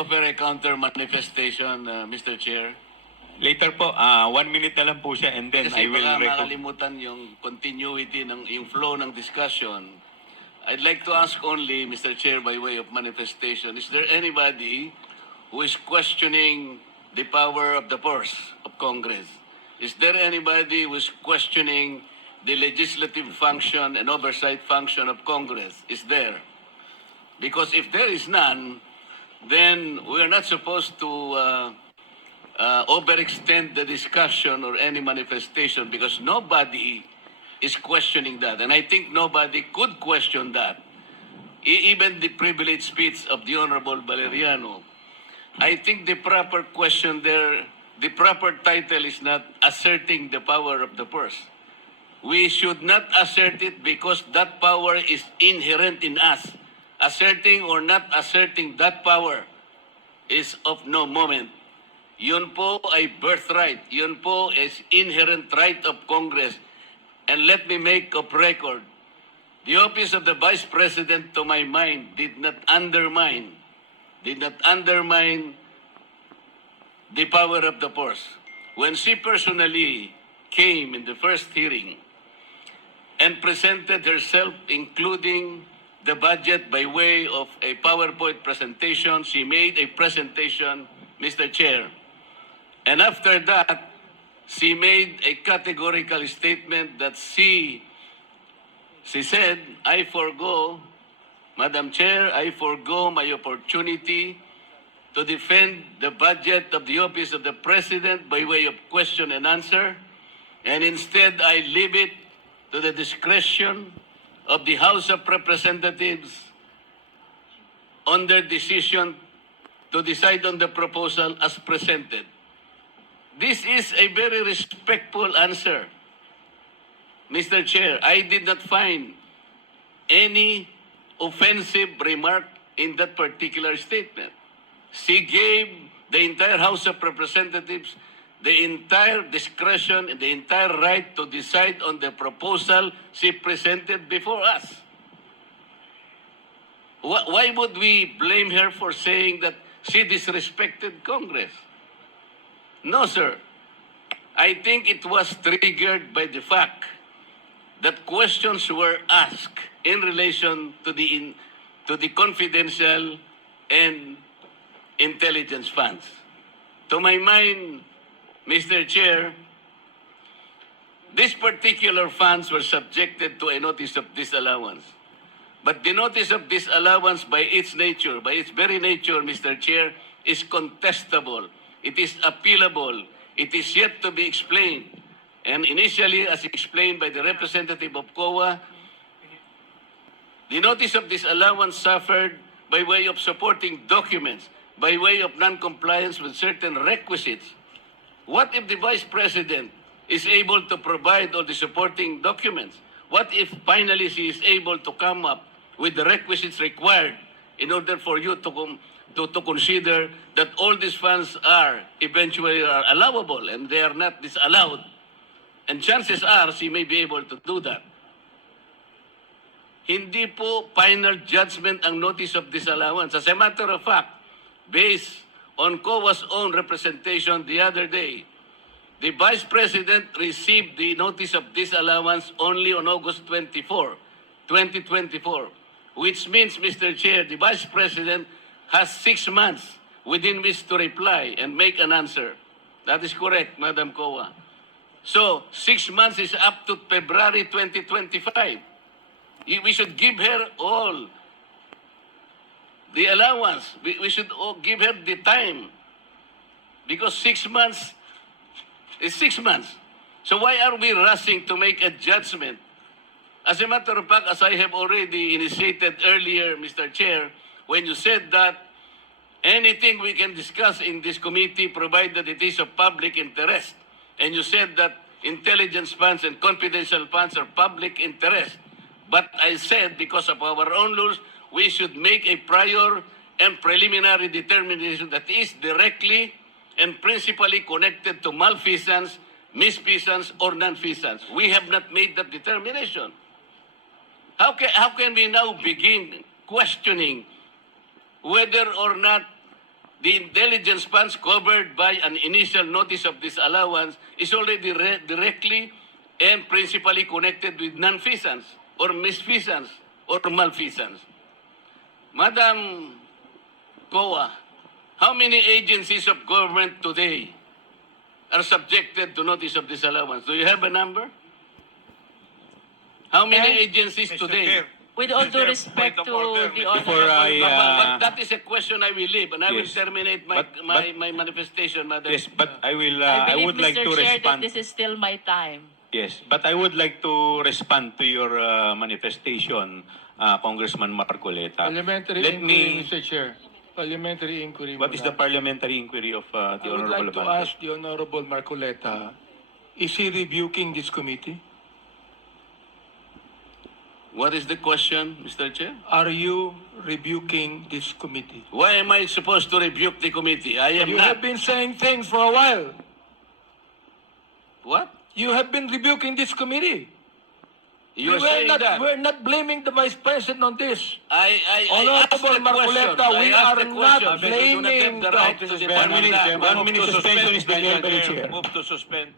offer a counter manifestation, Mr. Chair? Later po, 1 minute na lang po siya and then Kasi I will baka makalimutan yung continuity yung flow ng discussion. I'd like to ask only, Mr. Chair, by way of manifestation, is there anybody who is questioning the power of the purse of Congress? Is there anybody who is questioning the legislative function and oversight function of Congress? Is there? Because if there is none, then we are not supposed to overextend the discussion or any manifestation because nobody is questioning that. And I think nobody could question that. Even the privileged speech of the Honorable Valeriano. I think the proper question there, the proper title is not asserting the power of the purse. We should not assert it because that power is inherent in us. Asserting or not asserting that power is of no moment. Yun po ay birthright. Yun po is inherent right of Congress. And let me make of record, the office of the Vice President, to my mind, did not undermine the power of the purse. When she personally came in the first hearing and presented herself, including the budget by way of a PowerPoint presentation, she made a presentation, Mr. Chair. And after that, she made a categorical statement that she said, I forgo, Madam Chair, I forgo my opportunity to defend the budget of the Office of the President by way of question and answer, and instead I leave it to the discretion of the House of Representatives on their decision to decide on the proposal as presented. This is a very respectful answer, Mr. Chair. I did not find any offensive remark in that particular statement. She gave the entire House of Representatives the entire discretion and the entire right to decide on the proposal she presented before us. Why would we blame her for saying that she disrespected Congress? No, sir. I think it was triggered by the fact that questions were asked in relation to the confidential and intelligence funds. To my mind, Mr. Chair, these particular funds were subjected to a notice of disallowance. But the notice of disallowance by its nature, by its very nature, Mr. Chair, is contestable. It is appealable. It is yet to be explained. And initially, as explained by the representative of COA, the notice of disallowance suffered by way of supporting documents, by way of non-compliance with certain requisites. What if the Vice President is able to provide all the supporting documents? What if finally she is able to come up with the requisites required in order for you to consider that all these funds are eventually allowable and they are not disallowed? And chances are she may be able to do that. Hindi po final judgment ang notice of disallowance. As a matter of fact, based on COA's own representation the other day, the Vice President received the notice of disallowance only on August 24, 2024, which means, Mr. Chair, the Vice President has 6 months within which to reply and make an answer. That is correct, Madam COA. So, 6 months is up to February 2025. We should give her all the allowance. We should give her the time. Because 6 months is 6 months. So why are we rushing to make a judgment? As a matter of fact, as I have already initiated earlier, Mr. Chair, when you said that anything we can discuss in this committee provided it is of public interest, and you said that intelligence funds and confidential funds are public interest. But I said, because of our own rules, we should make a prior and preliminary determination that is directly and principally connected to malfeasance, misfeasance, or non-feasance. We have not made that determination. How can we now begin questioning whether or not the intelligence funds covered by an initial notice of disallowance is already directly and principally connected with non-feasance or misfeasance or malfeasance. Madam COA, how many agencies of government today are subjected to notice of disallowance? Do you have a number? How many agencies today? With all due respect to the Before I, honorable, But that is a question I will leave, and I will Yes. terminate But- my manifestation, Madam. Yes, but I will. I I believe, would like Mr. to Chair, that respond. this is still my time. Yes, but I would like to respond to your manifestation, Congressman Marcoleta. Parliamentary Let inquiry, me. Mr. Chair. Parliamentary inquiry. What is the parliamentary inquiry of the I would Honorable like to Abante? ask the Honorable Marcoleta, is he rebuking this committee? What is the question, Mr. Chair? Are you rebuking this committee? Why am I supposed to rebuke the committee? I am You not. have been saying things for a while. What? You have been rebuking this committee. You are saying that. We're not blaming the Vice President on this. I asked Honorable the question. Marcoleta, we I asked are the not question because you do not have blaming the the- right to One depend on minute, that. one minute Move to suspension suspend, is declared by the Mr. chair. Move to suspend.